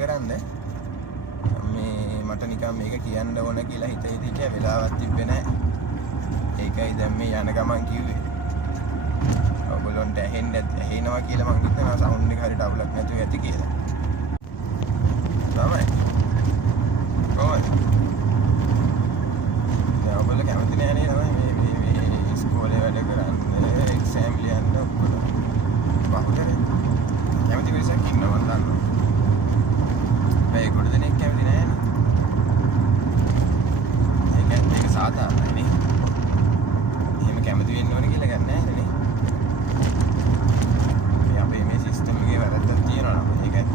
කරන්න මේ මට නිකන් මේක කියන්න ඕන කියලා හිතේ වෙලාවක් තිබ්බේ නැහැ. ඒකයි දැන් මේ යන ගමන් කිව්වේ. ඔයගොල්ලන්ට ඇහෙනවා කියලා මං හිතනවා සවුන්ඩ් එක හරියට අවුලක් නැතුව ඇති කියලා. තමයි. කොහොමද? දැන් ඔයගොල්ලෝ කැමති නෑ නේද මේ ඉස්කෝලේ වැඩ කරන්නේ එක්සෑම් ලියන්න ඔක්කොම. බහුතරේ කැමති වෙලසක් ඉන්නවා මන් දන්නවා. මේ කොට දෙනෙක් කැමති නෑ නේ. ඒක සාධාරණයි නේ. එහෙම කැමති වෙන්න ඕනේ කියලා ගන්න නෑ නේ. මේ අපේ මේ සිස්ටම් එකේ වැරද්දක් තියෙනවා නේද? ඒක ඇත්ත.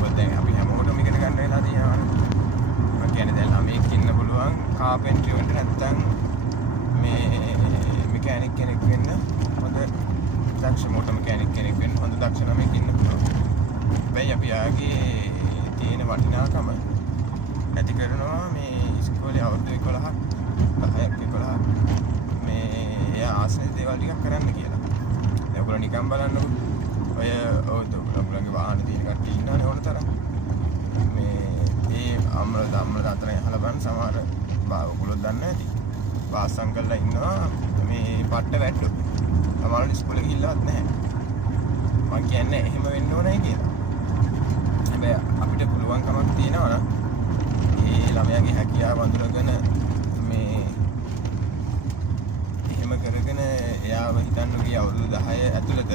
මොකද දැන් අපි හැමෝටම ඉගෙන ගන්න වෙලා තියෙනවා. මම කියන්නේ දැන් ළමෙක් ඉන්න පුළුවන් කාපෙන්ට්‍රි වලට නැත්තම් මේ මෙකැනික් කෙනෙක් වෙන්න හොඳ දක්ෂ මොටර් මෙකැනික් කෙනෙක් වෙන්න හොඳ දක්ෂ ළමෙක් ඉන්න පුළුවන්. හැබැයි අපි ආගේ තියෙන වටිනාකම ඇති කරනවා මේ ඉස්කෝලේ අවුරුදු 11ක් 10ක් 11ක් මේ එයා ආසන දේවල් ටිකක් කරන්න කියලා. දැන් ඔයගොල්ලෝ නිකන් බලන්නකො. ඔය ඔයගොල්ලන්ගේ වාහන තියෙන කට්ටිය ඉන්නවනේ ඕන තරම්. මේ ඒ අම්මලා තාත්තලා අහලා බලන්න සමහර ඔයගොල්ලෝ දන්නේ නැති. වාසම් කරලා ඉන්නවා මේ පට්ට වැට්ටු. සමහරවල් ඉස්කෝලේ ගිහිල්ලවත් නැහැ. මම කියන්නේ එහෙම වෙන්න ඕනේ කියලා. හැබැයි අපිට පුළුවන්කමක් තියෙනවා නම් ඒ ළමයාගේ හැකියාව අඳුරගෙන මේ එහෙම කරගෙන එයාව හිතන්න ගිය අවුරුදු 10 ඇතුළත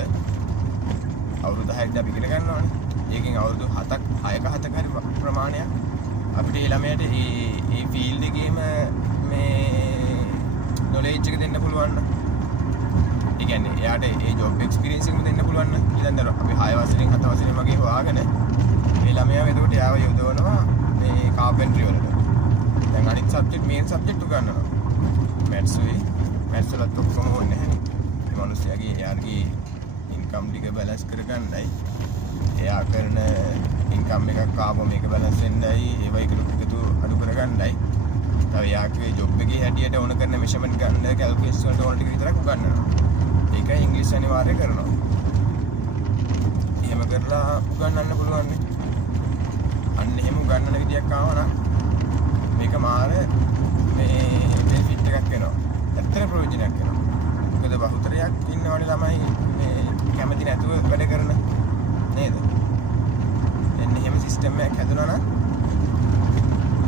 අවුරුදු 10ක් අපි ඉගෙන ගන්නවානේ. ඒකෙන් අවුරුදු 7ක් 6ක 7ක හරි ප්‍රමාණයක් අපිට ඒ ළමයාට ඒ ෆීල්ඩ් එකේම මේ නොලෙජ් එක දෙන්න පුළුවන් නම් ඒ කියන්නේ එයාට ඒ ජොබ් එක්ස්පීරියන්ස් එකම දෙන්න පුළුවන් නම් ඉතින් දැන් අපි 6 වසරෙන් 7 වසරෙන් වගේ හොයාගෙන මේ ළමයා එතකොට යාව යොදවනවා මේ කාපෙන්ට්‍රි වලට. දැන් අනිත් සබ්ජෙක්ට් මේන් සබ්ජෙක්ට් උගන්වනවා. මැත්ස් වලත් ඔක්කොම ඕනේ නැහැ. මේ මිනිස්යාගේ එයාගේ ඉන්කම් ටික බැලන්ස් කරගන්නයි. එයා කරන ඉන්කම් එකක් ආවම මේක බැලන්ස් වෙන්නයි ඒව එකතු අඩු කරගන්නයි. තව යාගේ ජොබ් එකේ හැටියට ඕන කරන මෙෂර්මන්ට් ගන්න කැල්කියුලේෂන් වලට ඕන ටික විතරක් උගන්වනවා. ඒකයි ඉංග්‍රීසි අනිවාර්ය කරනවා. එහෙම කරලා උගන්වන්න පුළුවන් නේ. අන්න එහෙම උගන්වන විදියක් ආවා නම් මේක මාර මේ බෙනිෆිට් එකක් වෙනවා. ඇත්තට ප්‍රයෝජනයක් වෙනවා. මොකද බහුතරයක් ඉන්නවනේ ළමයි මේ කැමති නැතුව වැඩ කරන නේද? එන්න එහෙම සිස්ටම් එකක් හැදුනා නම්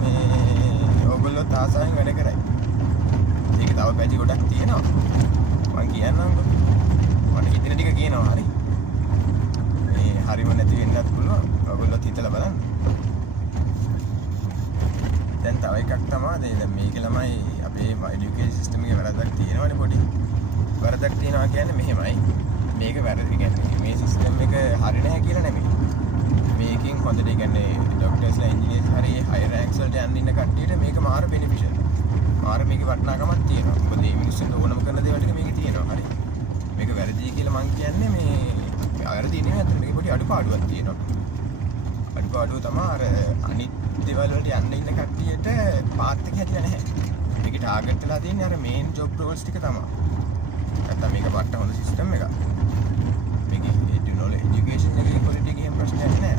මේ ඔයගොල්ලෝ තාසයෙන් වැඩ කරයි. ඒක තව පැති කොටක් තියෙනවා. මම කියන්නම්කෝ. මට හිතෙන ටික කියනවා හරි. මේ හරිම නැති වෙන්නත් පුළුවන්. ඔයගොල්ලෝ හිතලා බලන්න. දැන් තව එකක් තමයි දැන් මේක ළමයි අපේ এডুকেෂන් සිස්ටම් එකේ වැරද්දක් තියෙනවනේ පොඩි. වැරද්දක් තියෙනවා කියන්නේ මෙහෙමයි. මේක වැරදි කියන්නේ මේ සිස්ටම් එක හරි නැහැ කියලා නෙමෙයි. මේකෙන් හොඳට කියන්නේ ડોක්ටර්ස්ලා ඉන්ජිනියර්ස් හරි හයි රෑන්ක්ස් වලට යන්න ඉන්න කට්ටියට මේක මාර බෙනිෆිෂල්. මාර මේකේ වටිනාකමක් තියෙනවා. මොකද මේ මිනිස්සුන්ට ඕනම කරන දේවල් ටික මේකේ තියෙනවා. හරි. මේක වැරදි කියලා මං කියන්නේ මේ වැරදි නෙමෙයි අතන මේකේ පොඩි අඩුපාඩුවක් තියෙනවා. අඩුපාඩුව තමයි අර අනිත් දේවල් වලට යන්න ඉන්න කට්ටියට පාත් එක හැදිලා නැහැ. මේකේ ටාගට් වෙලා තියෙන්නේ අර මේන් ජොබ් රෝල්ස් ටික තමයි. නැත්තම් මේක වට හොඳ සිස්ටම් එකක්. මේකේ এডুকেෂන් එකේ ක්වොලිටි එකේ ප්‍රශ්නයක් නැහැ.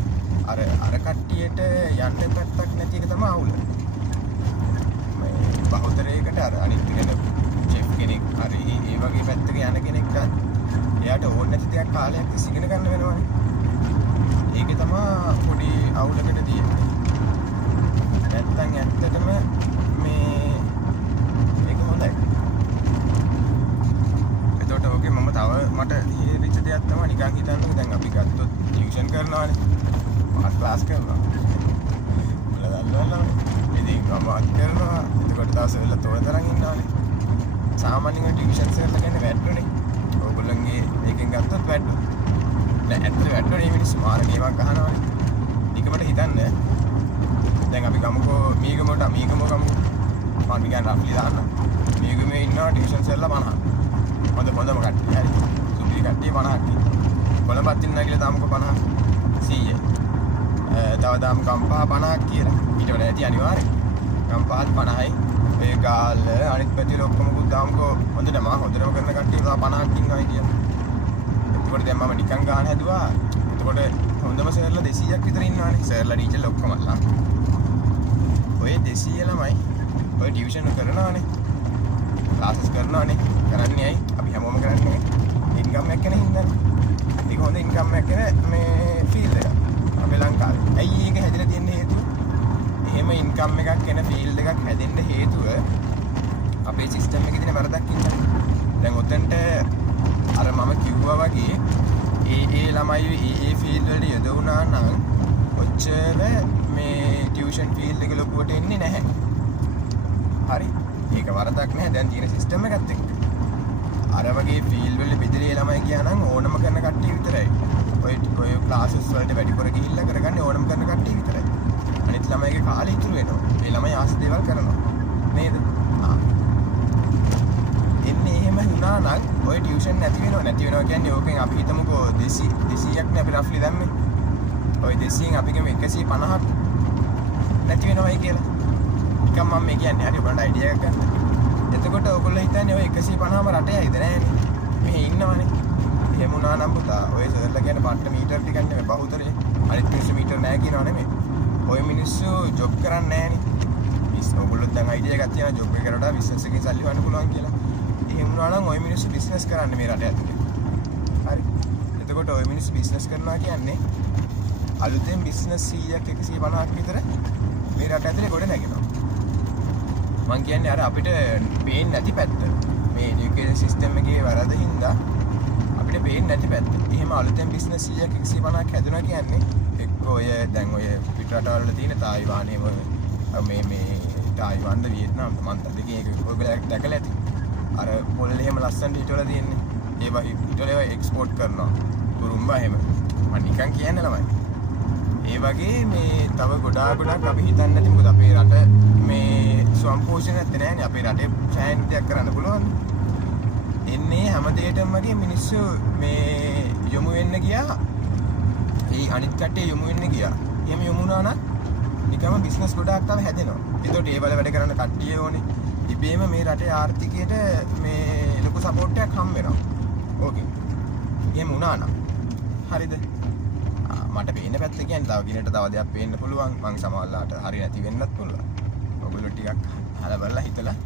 අර කට්ටියට යන්න පැත්තක් නැති එක තමයි අවුල. මේ බහුතරයකට අර අනිත් වෙන චෙෆ් කෙනෙක් හරි ඒ වගේ පැත්තක යන කෙනෙක්ට එයාට ඕන නැති දෙයක් කාලයක් තිස්සේ ඉගෙන ගන්න වෙනවනේ. ඒකේ තමයි පොඩි අවුලකට තියෙන්නේ. නැත්තම් ඇත්තටම මේක හොඳයි. එතකොට ඔගේ මම තව මට හිතෙච්ච දෙයක් තමයි නිකන් හිතන්නකෝ දැන් අපි ගත්තොත් ටියුෂන් කරනවානේ. මාත් ක්ලාස් කරනවා. බලන්න ඉතින් මම කරනවා. එතකොට දවස් වල තෝරන තරම් ඉන්නවානේ. සාමාන්‍යයෙන් ටියුෂන් කරලා කියන්නේ වැට්ටුනේ. ඕගොල්ලන්ගේ මේකෙන් ගත්තොත් වැට්ටු. දැන් ඇත්තට වැට්ටුනේ මේ මිනිස්සු මාර ගේමක් ගහනවානේ. ඊකමට හිතන්න දැන් අපි ගමුකෝ මීගමට මීගම ගමු. මම නිකන් රෆ්ලි දාන්න. මීගමේ ඉන්නවා ටියුෂන් කරලා 50. හොඳම කට්ටිය හරි. සුපිරි කට්ටිය 50ක් ඉන්නවා. කොළඹත් ඉන්නවා කියලා තාමක 50 100. තව දාම කම්පා 50ක් කියලා. ඊට වඩා ඇති අනිවාර්යයෙන්. කම්පාත් 50යි. ඒ ගාල් අනිත් පැතිල ඔක්කොම දාමකෝ හොඳටම කරන කට්ටිය තව 50ක් ඉන්නවායි කියලා. ඒකට දැන් මම නිකන් ගාන හැදුවා. එතකොට හොඳම සර්ලා 200ක් විතර ඉන්නවානේ. සර්ලා ටීචර්ලා ඔක්කොමලා. ඔය 200 ළමයි ඔය ටියුෂන් කරනවානේ. ක්ලාසස් කරනවානේ. කරන්නේ ඇයි? අපි හැමෝම කරන්නේ ඉන්කම් එකක් ගැන හින්දානේ. ඒක හොඳ ඉන්කම් එකක් ගැන මේ ෆීල්ඩ් එක. අපේ ලංකාවේ. ඇයි ඒක හැදලා තියෙන හේතුව? එහෙම ඉන්කම් එකක් ගැන ෆීල්ඩ් එකක් හැදෙන්න හේතුව අපේ සිස්ටම් එකේ තියෙන වරදක් ඉන්නවා. දැන් ඔතනට අර මම කිව්වා වගේ ඒ ළමයි ඒ ෆීල්ඩ් වලට යොදුනා නම් ඔච්චර මේ ටියුෂන් ෆීල්ඩ් එක ලොකුවට එන්නේ නැහැ. හරි. ඒක වරදක් නැහැ. දැන් තියෙන සිස්ටම් එකත් එක්ක. අර වගේ ෆීල්ඩ් වල බෙදලා ළමයි ගියා නම් ඕනම කරන කට්ටිය විතරයි. ඔය ක්ලාසස් වලට වැඩිපුර ගිහිල්ලා කරගන්නේ ඕනම කරන කට්ටිය විතරයි. අනිත් ළමයිගේ කාලේ ඉතුරු වෙනවා. ඒ ළමයි ආස දේවල් කරනවා. නේද? එන්නේ එහෙම වුණා නම් ඔය ටියුෂන් නැති වෙනවා කියන්නේ ඕකෙන් අපි හිතමුකෝ 200ක් නේ අපි රෆ්ලි දැම්මේ. ඔය 200න් අපි ගමු 150ක් නැති වෙනවයි කියලා. නිකන් මම මේ කියන්නේ හරි ඔයගොල්ලන්ට අයිඩියා එකක් ගන්න. එතකොට ඔයගොල්ලෝ හිතන්නේ ඔය 150ම රටේ ඇයිද නෑනේ. මෙහෙ ඉන්නවනේ. එහෙම වුණා නම් පුතා ඔය සර්ලා කියන්නේ පට්ට මීටර් ටිකක් නෙමෙයි බහුතරේ. අනිත් මිනිස්සු මීටර් නෑ කියනව නෙමෙයි. ඔය මිනිස්සු ජොබ් කරන්නේ නෑනේ. ඔයගොල්ලෝ දැන් අයිඩියා එකක් තියෙනවා ජොබ් එකකට වඩා බිස්නස් එකකින් සල්ලි හොයන්න පුළුවන් කියලා. එහෙම වුණා නම් ඔය මිනිස්සු බිස්නස් කරන්නේ මේ රට ඇතුලේ. හරි. එතකොට ඔය මිනිස්සු බිස්නස් කරනවා කියන්නේ අලුතෙන් බිස්නස් 100ක් 150ක් විතර මේ රට ඇතුලේ ගොඩ නැගෙනවා. මං කියන්නේ අර අපිට පේන්නේ නැති පැත්ත. මේ এডুকেෂන් සිස්ටම් එකේ වරද හින්දා අපිට පේන්නේ නැති පැත්ත. එහෙම අලුතෙන් බිස්නස් 100ක් 150ක් හැදුනා කියන්නේ එක්ක ඔය දැන් ඔය පිට රටවල තියෙන තායිවානයේ මේ තායිවාන්ද වියට්නාම්ද මන් දෙකේ එක ඔයගොල්ලෝ දැකලා ඇති. අර පොල් එහෙම ලස්සනට හිටවලා තියෙන්නේ. ඒවා හිටවලා එක්ස්පෝර්ට් කරනවා. කුරුම්බා එහෙම. මම නිකන් කියන්නේ ළමයි. ඒ වගේ මේ තව ගොඩාක් අපි හිතන්නේ නැති මොකද අපේ රට මේ සම්පෝෂණ නැත්තේ නෑනේ. අපේ රටේ සෑහෙන දෙයක් කරන්න පුළුවන්. එන්නේ හැම දෙයකටම වගේ මිනිස්සු මේ යොමු වෙන්න ගියා. ඒ අනිත් කට්ටිය යොමු වෙන්න ගියා. එහෙම යොමු වුණා නම් නිකම්ම බිස්නස් ගොඩාක් තව හැදෙනවා. ඒතකොට ඒ වල වැඩ කරන කට්ටිය ඕනේ. ඉබේම මේ රටේ ආර්ථිකයට මේ ලොකු සපෝට් එකක් හම්බ වෙනවා. ඕකේ. එහෙම වුණා නම් හරිද? මට පේන පැත්ත කියන්නේ තව කිනට තව දෙයක් පේන්න පුළුවන්. මං සමහරලාට හරි නැති වෙන්නත් පුළුවන්. ඔයගොල්ලෝ ටිකක් හලබල්ලා හිතලා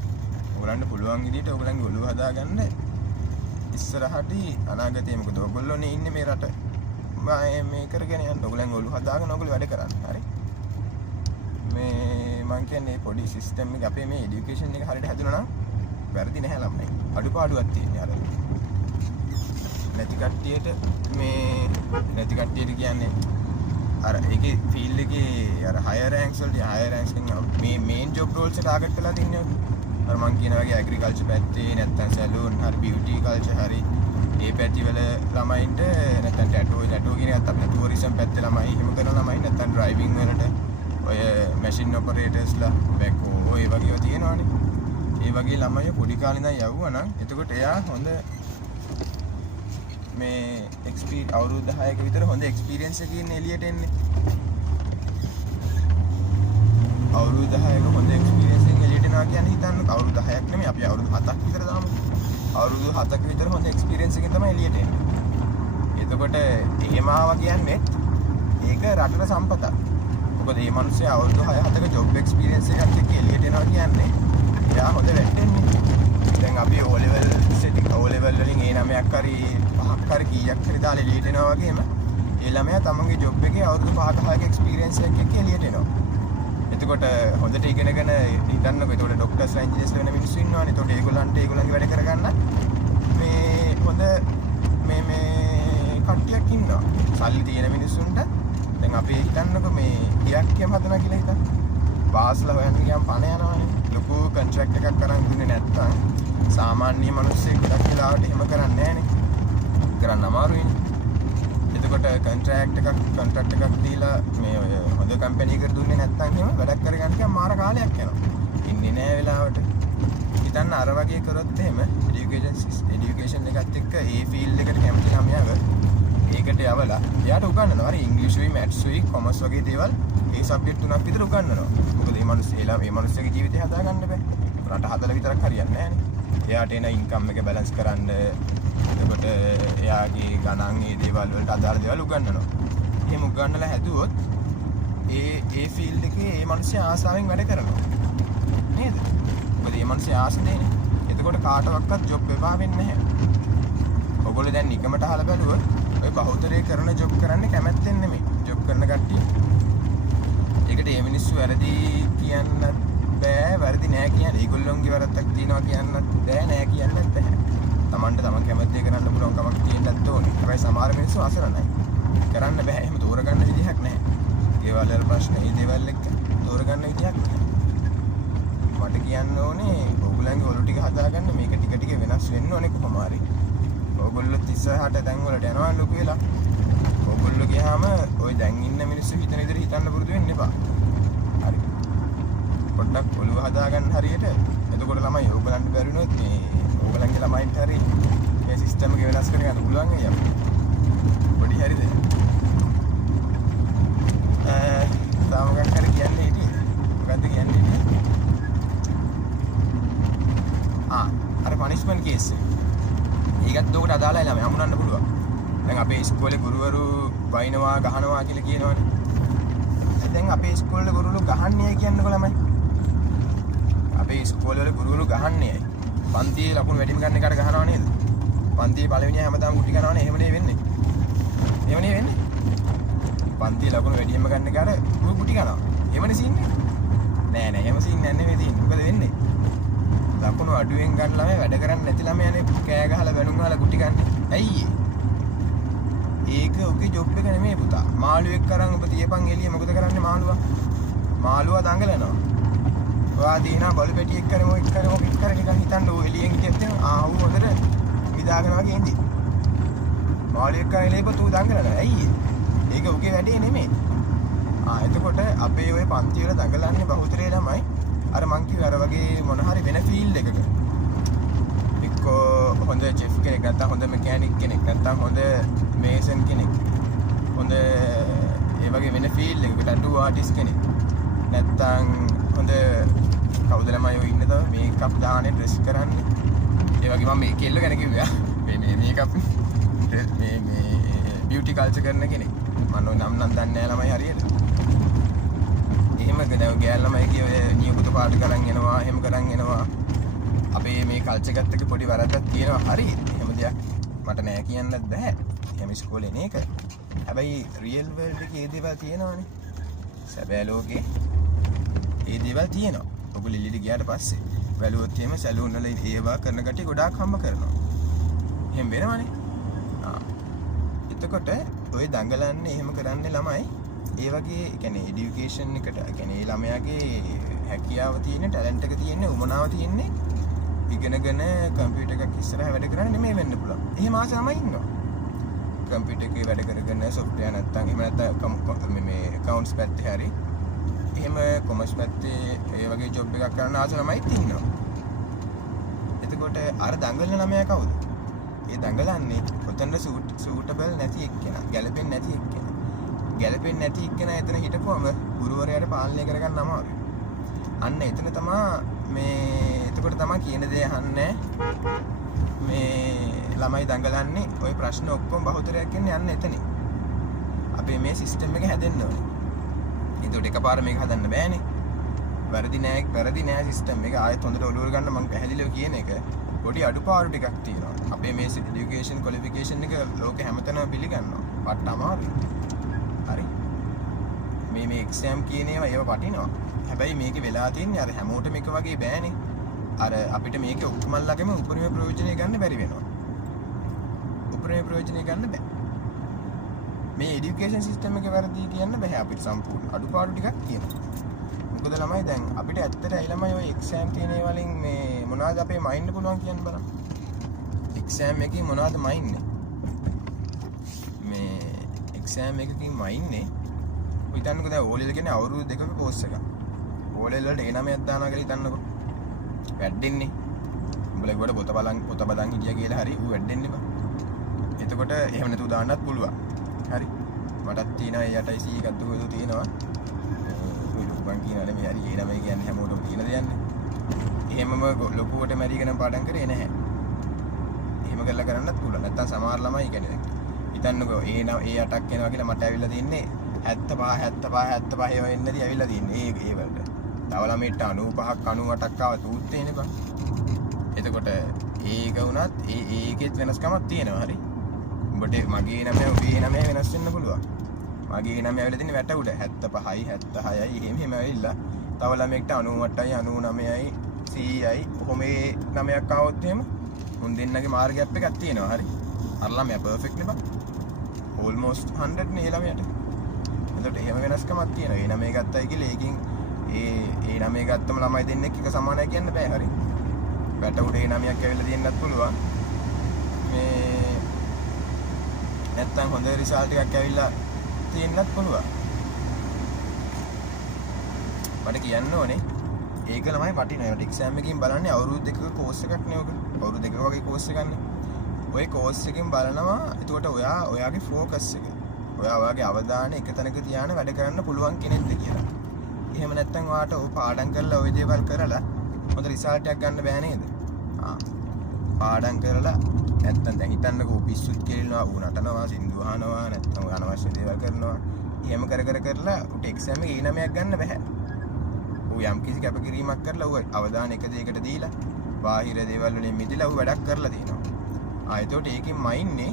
ඔයගලන්ට පුළුවන් විදිහට ඔයගලන්ගේ ඔළුව හදාගන්න ඉස්සරහට අනාගතේ මොකද ඔයගොල්ලෝනේ ඉන්නේ මේ රට මේ කරගෙන යන්න. ඔයගලන්ගේ ඔළුව හදාගෙන ඔයගොල්ලෝ වැඩ කරන්න. හරි. මේ මං කියන්නේ පොඩි සිස්ටම් එක අපේ මේ এডুকেෂන් එක හරියට හැදුණා නම් වැරදි නැහැ ළමයි. අඩුපාඩුවක් තියෙනවා අර. නැති කට්ටියට කියන්නේ අර ඒකේ ෆීල්ඩ් එකේ අර හයර් රෑන්ක්ස් වලදී හයර් රෑන්ක්ස් කියනවා මේ මේන් ජොබ් රෝල්ස් එක ටාගට් කරලා තින්නේ. අර මං කියන වගේ ඇග්‍රිකල්චර් පැත්තේ නැත්නම් සැලූන් හරි බියුටි කල්චර් හරි ඒ පැති වල ළමයින්ට නැත්නම් ටැටූ කියන එකත් අපේ ටූරිසම් පැත්තේ ළමයි හිම කරන ළමයි නැත්නම් ඩ්‍රයිවිං වලට ඔය මැෂින් ඔපරේටර්ස්ලා බැකෝ ඔය වගේ ඒවා තියෙනවානේ. ඒ වගේ ළමයි පොඩි කාලේ ඉඳන් යවුවා නම් එතකොට එයා හොඳ මේ අවුරුදු 10ක විතර හොඳ එක්ස්පීරියන්ස් එකකින් එළියට එන්නේ. අවුරුදු 10ක හොඳ එක්ස්පීරියන්ස් එකකින් එළියට එනවා කියන්නේ හිතන්න අවුරුදු 10ක් නෙමෙයි අපි අවුරුදු 7ක් විතර දාමු. අවුරුදු 7ක විතර හොඳ එක්ස්පීරියන්ස් එකකින් තමයි එළියට එන්නේ. එතකොට එහෙම ආවා කියන්නේ ඒක රටට සම්පතක්. මොකද මේ මිනිස්සයා අවුරුදු 6-7ක ජොබ් එක්ස්පීරියන්ස් එකක් එක්ක එළියට එනවා කියන්නේ එයා හොඳ වැටෙන්නේ. දැන් අපි O level වලින් ඒ 9ක් හරි 5ක් හරි කීයක් හරි දාලා එළියට එනවා වගේම ඒ ළමයා තමන්ගේ ජොබ් එකේ අවුරුදු 5-6ක එක්ස්පීරියන්ස් එකක් එක්ක එළියට එනවා. එතකොට හොඳට ඉගෙනගෙන හිතන්නකෝ එතකොට ડોක්ටර්ස්ලා ඉන්ජිනියර්ස්ලා වෙන මිනිස්සු ඉන්නවනේ. එතකොට ඒගොල්ලන්ගේ වැඩ කරගන්න මේ හොඳ මේ කට්ටියක් ඉන්නවා. සල්ලි තියෙන මිනිස්සුන්ට දැන් අපි හිතන්නකෝ මේ ගියක් කියම හදනවා කියලා හිතන්න. පාස්ලා හොයන්න ගියාම පණ යනවනේ. ලොකු කොන්ට්‍රැක්ට් එකක් කරන් දුන්නේ නැත්නම් සාමාන්‍ය මිනිස්සෙක් ගොඩක් වෙලාවට එහෙම කරන්නේ නැහනේ. කරන්න අමාරුයිනේ. එතකොට කොන්ට්‍රැක්ට් එකක් දීලා මේ ඔය හොඳ කම්පැනි එකකට දුන්නේ නැත්නම් එහෙම වැඩක් කරගන්න කියම මාර කාලයක් යනවා. ඉන්නේ නැහැ වෙලාවට. හිතන්න අර වගේ කරොත් එහෙම এডুকেෂන් එකත් එක්ක ඒ ෆීල්ඩ් එකට කැමති ළමයාව ඒකට යවලා එයාට උගන්වනවා. හරි ඉංග්‍රීසිුයි මැත්ස්ුයි කොමර්ස් වගේ දේවල් ඒ සබ්ජෙක්ට් තුනක් විතර උගන්වනවා. මොකද මේ මිනිස්සුගේ ජීවිතය හදාගන්න බෑ. රට හදලා විතරක් හරියන්නේ නැහනේ. එයාට එන ඉන්කම් එක බැලන්ස් කරන්න එතකොට එයාගේ ගණන් ඒ දේවල් වලට අදාළ දේවල් උගන්වනවා. එහෙම උගන්වලා හැදුවොත් ඒ ෆීල්ඩ් එකේ ඒ මිනිස්සු ආසාවෙන් වැඩ කරනවා. නේද? මොකද මේ මිනිස්සු ආසදේනේ. එතකොට කාටවත් ජොබ් එපා වෙන්නේ නැහැ. ඔයගොල්ලෝ දැන් නිකමට අහලා බැලුවොත් ඔය බහුතරය කරන ජොබ් කරන්නේ කැමැත්තෙන් නෙමෙයි. ජොබ් කරන කට්ටිය. ඒකට මේ මිනිස්සු වැරදි කියන්නත් බෑ, වැරදි නෑ කියන්නේ. ඒගොල්ලොන්ගේ වැරද්දක් තියෙනවා කියන්නත් බෑ, නෑ කියන්නත් බෑ. Tamanට තමන් කැමැත්තේ කරන්න පුළුවන් කමක් තියෙන්නත් ඕනේ. හැබැයි සමහර මිනිස්සු අසරණයි. කරන්න බෑ. එහෙම තෝරගන්න විදිහක් නැහැ. ඒවල වල ප්‍රශ්න ඒ දේවල් එක්ක තෝරගන්න විදිහක් නැහැ. මට කියන්න ඕනේ ඔයගොල්ලන්ගේ ඔලු ටික හදාගන්න මේක ටික ටික වෙනස් වෙන්න ඕනේ කොහොම හරි. ඔයගොල්ලෝ 38 තැන් වලට යනවා ලොකු වෙලා. ඔයගොල්ලෝ ගියාම ওই දැන් ඉන්න මිනිස්සු හිතන විදිහට හිතන්න පුරුදු වෙන්න එපා. හරි. පොඩ්ඩක් ඔලුව හදාගන්න හරියට. එතකොට ළමයි ඔයගොල්ලන්ට බැරි වුණොත් මේ ඔයගොල්ලන්ගේ ළමයින්ට හරි මේ සිස්ටම් එක වෙනස් කරගන්න පුළුවන් අයියා. පොඩි හරිද? තාම මොකක් හරි කියන්නේ හිටියේ. මොකද්ද කියන්නේ හිටියේ? අර පනිෂ්මන්ට් කේස් එක. ඒකත් උකට අදාළයි ළමයි හමුනන්න පුළුවන්. දැන් අපේ ඉස්කෝලේ ගුරුවරු වයින්නවා ගහනවා කියලා කියනවනේ. දැන් අපේ ඉස්කෝලේ ගුරුවරු ගහන්නේ කියන්නකො ළමයි. අපේ ඉස්කෝලේ වල ගුරුවරු ගහන්නේ ඇයි? පන්තියේ ලකුණු වැඩිම ගන්න එකට ගහනවා නේද? පන්තියේ පළවෙනියා හැමදාම කුටි කනවනේ. එහෙම නේ වෙන්නේ. එහෙම නේ වෙන්නේ. පන්තියේ ලකුණු වැඩිම ගන්න එකට කුටි කනවා. එහෙමනේ සීන්නේ. නෑ නෑ එහෙම සීන්නේ නැහැ නෙවෙයි තියෙන්නේ. මොකද වෙන්නේ? ලකුණු අඩුවෙන් ගන්න ළමයි වැඩ කරන්නේ නැති ළමයානේ කෑ ගහලා බැලුම් ගහලා කුටි ගන්න. ඇයි ඒක ඔගේ ජොබ් එක නෙමෙයි පුතා. මාළුවෙක් කරන් ඔබ තියපන් එළිය මොකද කරන්නේ මාළුවා? මාළුවා දඟලනවා. ඔයා දිනා බල්ු පෙට්ටියක් කරමු එක් කර නිකන් හිතන්න ඔය එළියෙන් හිටියත් ආවු හොඳට විදාගෙන වගේ ඉඳි. මාළුවෙක් කරන් එළිය පොතු දඟලනවා. ඇයි ඒක ඔගේ වැඩේ නෙමෙයි. එතකොට අපේ ওই පන්ති වල දඟලන්නේ බහුතරේ ළමයි අර මං කිව්ව අර වගේ මොන හරි වෙන ෆීල්ඩ් එකක එක්කෝ හොඳ චෙෆ් කෙනෙක් නැත්නම් හොඳ මෙකැනික් කෙනෙක් නැත්නම් හොඳ මේසන් කෙනෙක් හොඳ ඒ වගේ වෙන ෆීල්ඩ් එකක ටැටු ආටිස්ට් කෙනෙක් නැත්නම් හොඳ කවුද ළමයි ඔය ඉන්නද මේකප් දාන්නේ ඩ්‍රෙස් කරන්නේ ඒ වගේ මම මේ කෙල්ල ගැන කිව්වා මේ මේකප් මේ බියුටි කල්චර් කරන කෙනෙක් මම නම් දන්නේ නැහැ ළමයි හරියට එහෙම ගෑල් ළමයි කිය නියපොතු පාට කරන් එනවා එහෙම කරන් එනවා අපේ මේ කල්චර් එකත් එක්ක පොඩි වැරද්දක් තියෙනවා හරි එහෙම දෙයක් මට නෑ කියන්නත් බෑ එහෙම ඉස්කෝලේ නේක හැබැයි රියල් වර්ල්ඩ් එකේ ඒ දේවල් තියෙනවානේ සැබෑ ලෝකේ ඒ දේවල් තියෙනවා ඔයගොල්ලෝ ඉල්ලීට ගියාට පස්සේ බැලුවොත් එහෙම සැලූන් වල ඒවා කරන කට්ටිය ගොඩාක් හම්බ කරනවා එහෙම වෙනවනේ එතකොට ඔය දඟලන්නේ එහෙම කරන්නේ ළමයි ඒ වගේ කියන්නේ এডুকেෂන් එකට කියන්නේ ළමයාගේ හැකියාව තියෙන ටැලන්ට් එක තියෙන උමනාව තියෙන්නේ ඉගෙනගෙන කම්පියුටර් එකක් ඉස්සරහ වැඩ කරන්න නෙමෙයි වෙන්න පුළුවන්. එහෙම ආස ළමයි ඉන්නවා. කම්පියුටර් එකේ වැඩ කරගෙන සොෆ්ට්වෙයාර් නැත්තම් එහෙම නැත්තම් මේ accounts පැත්තේ හරි එහෙම කොමර්ස් පැත්තේ ඒ වගේ ජොබ් එකක් කරන්න ආස ළමයිත් ඉන්නවා. එතකොට අර දඟලන ළමයා කවුද? ඒ දඟලන්නේ ඔතන සූටබල් නැති එක්කෙනා, ගැලපෙන්නේ නැති එක්කෙනා. ගැලපෙන්නේ නැති එක්කෙනා එතන හිටපුවම ගුරුවරයාට පාලනය කරගන්න අමාරුයි. අන්න එතන තමයි මේ එතකොට තමයි කියන දේ අහන්නේ මේ ළමයි දඟලන්නේ ওই ප්‍රශ්න ඔක්කොම බහුතරයක් එන්නේ යන්න එතනින්. අපේ මේ සිස්ටම් එක හැදෙන්න ඕනේ. ඒකට එකපාර මේක හදන්න බෑනේ. වැරදි නෑ සිස්ටම් එක ආයෙත් හොඳට ඔලුවර ගන්න මම පැහැදිලිව කියන එක පොඩි අඩුපාඩු ටිකක් තියෙනවා. අපේ මේ এডুকেෂන් ක්වොලිෆිකේෂන් එක ලෝකෙ හැමතැනම පිළිගන්නවා. පට්ට අමාරුයි. හරි. මේ එක්සෑම් කියන ඒවා වටිනවා. හැබැයි මේකේ වෙලා තියෙන්නේ අර හැමෝටම එක වගේ බෑනේ. අර අපිට මේකේ ඔක්කොමල්ලාගෙම උපරිම ප්‍රයෝජනය ගන්න බැරි වෙනවා. උපරිම ප්‍රයෝජනය ගන්න බෑ. මේ এডুকেෂන් සිස්ටම් එකේ වැරදි කියන්න බෑ අපිට සම්පූර්ණ. අඩුපාඩු ටිකක් තියෙනවා. මොකද ළමයි දැන් අපිට ඇත්තට ඒ ළමයි ඔය එක්සෑම් තියෙන ඒ වලින් මේ මොනවද අපේ මයින්ඩ් පුළුවන් කියන්න බලන්න. එක්සෑම් එකකින් මොනවද මයින්නේ? මේ එක්සෑම් එකකින් මයින්නේ හිතන්නකෝ දැන් ඕලෙල් කියන්නේ අවුරුදු දෙකක කෝස් එකක්. ඕලෙල් වලට ඒ 9ක් දානවා කියලා හිතන්නකෝ. වැඩින්නේ. උඹලා ගොඩ පොත බලන් හිටියා කියලා හරි ඌ වැඩින්නේ බා. එතකොට එහෙම නැතුව දාන්නත් පුළුවන්. හරි. මටත් තියෙනවා ඒ 8C එකක් දුවද තියෙනවා. මං කියනවානේ මේ හරි ඒ 9 කියන්නේ හැමෝටම තියෙන දෙයක් නේ. එහෙමම ලොකුවට මැරිගෙන පාඩම් කරේ නැහැ. එහෙම කරලා කරන්නත් පුළුවන්. නැත්තම් සමහර ළමයි කියන්නේ හිතන්නකෝ ඒ 8ක් එනවා කියලා මට ඇවිල්ලා තින්නේ 75 ඒවා එන්නදී ඇවිල්ලා තින්නේ ඒ වලට. තව ළමයිට 95ක් 98ක් ආව තූත්තේනේ බං. එතකොට ඒක වුණත් ඒකෙත් වෙනස්කමක් තියෙනවා හරි. උඹට මගේ 9 ඔබේ 9 වෙනස් වෙන්න පුළුවන්. මගේ 9 ඇවිල්ලා තින්නේ වැට උඩ 75යි 76යි එහෙම ඇවිල්ලා තව ළමෙක්ට 98යි 99යි 100යි කොහොම මේ 9ක් ආවොත් එහෙම මුන් දෙන්නගේ මාර්ග ගැප් එකක් තියෙනවා හරි. අර ළමයා පර්ෆෙක්ට් නේ බං. almost 100 නේ ළමයාට. එතකොට එහෙම වෙනස්කමක් තියෙනවා. ඒ 9 ගත්තයි කියලා ඒකෙන් ඒ 9 ගත්තම ළමයි දෙන්නෙක් එක සමානයි කියන්න බෑ හරි. වැට උඩ ඒ 9ක් ඇවිල්ලා තියෙන්නත් පුළුවන්. මේ නැත්තම් හොඳ රිසල්ට් එකක් ඇවිල්ලා තියෙන්නත් පුළුවන්. මට කියන්න ඕනේ ඒක ළමයි වටිනවා. ඒකට එක්සෑම් එකකින් බලන්නේ අවුරුදු දෙකක කෝස් එකක් නේ ඔක. අවුරුදු දෙකක වගේ කෝස් එකක් නේ. ඔය කෝස් එකකින් බලනවා එතකොට ඔයාගේ ફોකස් එක. ඔයාගේ අවධානය එක තැනක තියාන වැඩ කරන්න පුළුවන් කෙනෙක්ද කියලා. එහෙම නැත්නම් ඔයාට ඔය පාඩම් කරලා ওই දේවල් කරලා හොඳ රිසල්ට් එකක් ගන්න බෑ නේද? පාඩම් කරලා නැත්නම් දැන් හිතන්නකෝ පිස්සුත් කෙලිනවා නටනවා සින්දු අහනවා නැත්නම් අනවශ්‍ය දේවල් කරනවා. එහෙම කරලා උට එක්සෑම් එකේ ඊනමයක් ගන්න බෑ. ඌ යම් කිසි කැපකිරීමක් කරලා ඌ අවධානය එක දෙයකට දීලා බාහිර දේවල් වලින් මිදලා ඌ වැඩක් කරලා තියෙනවා. එතකොට ඒකෙන් මයින්නේ.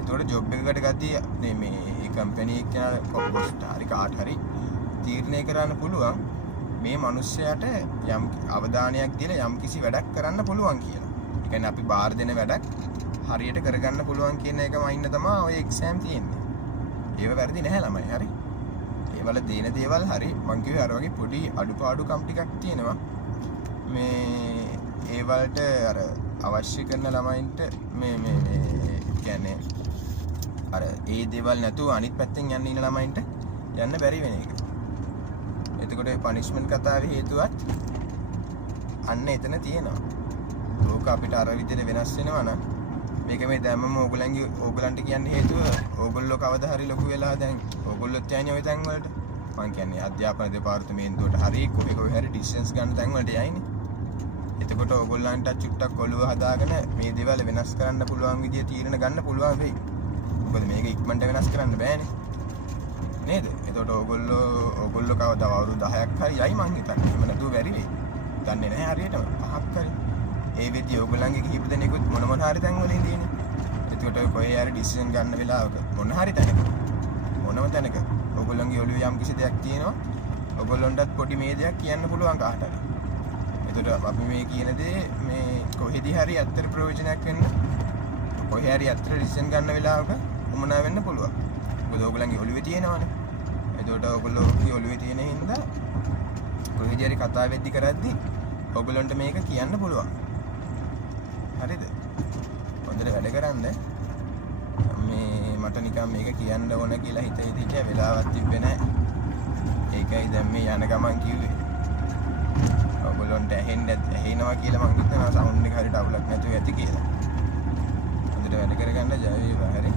එතකොට ජොබ් එකකට ගත්තී මේ කම්පැනි එක කොස්ට් හරි කාට හරි තීරණය කරන්න පුළුවන් මේ මිනිස්සයාට යම් අවධානයක් දීලා යම් කිසි වැඩක් කරන්න පුළුවන් කියලා. ඒ කියන්නේ අපි බාර දෙන වැඩක් හරියට කරගන්න පුළුවන් කියන එකම ඉන්න තමයි ඔය එක්සෑම් තියෙන්නේ. ඒව වැරදි නැහැ ළමයි හරි. ඒවල දෙන දේවල් හරි මං කිව්වේ අර වගේ පොඩි අඩුපාඩුකම් ටිකක් තියෙනවා. මේ ඒ වලට අර අවශ්‍ය කරන ළමයින්ට මේ කියන්නේ අර ඒ දේවල් නැතුව අනිත් පැත්තෙන් යන්න ඉන්න ළමයින්ට යන්න බැරි වෙන එක. එතකොට පනිෂ්මන්ට් කතාවේ හේතුවත් අන්න එතන තියෙනවා. ලෝක අපිට අර විදිහට වෙනස් වෙනවා නම් මේක මේ දැම්මම ඕගලන්ට කියන්නේ හේතුව ඕගොල්ලෝ කවදා හරි ලොකු වෙලා දැන් ඕගොල්ලොත් යන්නේ ওই තැන් වලට. මං කියන්නේ අධ්‍යාපන දෙපාර්තමේන්තුවට හරි කොහේ හරි ඩිසිෂන්ස් ගන්න තැන් වලට යයිනේ. එතකොට ඕගොල්ලන්ට චුට්ටක් ඔළුව හදාගෙන මේ දේවල් වෙනස් කරන්න පුළුවන් විදිය තීරණ ගන්න පුළුවන් වෙයි. මොකද මේක ඉක්මනට වෙනස් කරන්න බෑනේ. නේද? එතකොට ඕගොල්ලෝ කවදා අවුරුදු 10ක් හරි යයි මං හිතන්නේ. එහෙම නැතුව බැරි වෙයි. දන්නේ නැහැ හරියටම 5ක් හරි. ඒ විදිය ඕගොල්ලන්ගේ කිහිප දෙනෙකුත් මොන හරි තැන් වලින් ඉඳීනේ. එතකොට කොහේ හරි ඩිසිෂන් ගන්න වෙලාවක මොන හරි තැනක මොනම තැනක ඕගොල්ලන්ගේ ඔළුවේ යම් කිසි දෙයක් තියෙනවා. ඕගොල්ලන්ටත් පොඩි මේ දෙයක් කියන්න පුළුවන් කාට හරි. එතකොට අපි මේ කියන දේ මේ කොහෙදි හරි ඇත්තට ප්‍රයෝජනයක් වෙන්න කොහේ හරි ඇත්තට ඩිසිෂන් ගන්න වෙලාවක උමනා වෙන්න පුළුවන්. මොකද ඕගොල්ලන්ගේ ඔළුවේ තියෙනවනේ. එතකොට ඕගොල්ලෝගේ ඔළුවේ තියෙන හින්දා කොහෙදි හරි කතා වෙද්දි කරද්දි ඕගොල්ලන්ට මේක කියන්න පුළුවන්. හරිද? හොඳට වැඩ කරන්න. මේ මට නිකන් මේක කියන්න ඕන කියලා හිතේ වෙලාවක් තිබ්බේ නැහැ. ඒකයි දැන් මේ යන ගමන් කිව්වේ. ඔයගොල්ලන්ට ඇහෙනවා කියලා මං හිතනවා සවුන්ඩ් එක හරියට අවුලක් නැතුව ඇති කියලා. හොඳට වැඩ කරගන්න ජය වේවා හරි.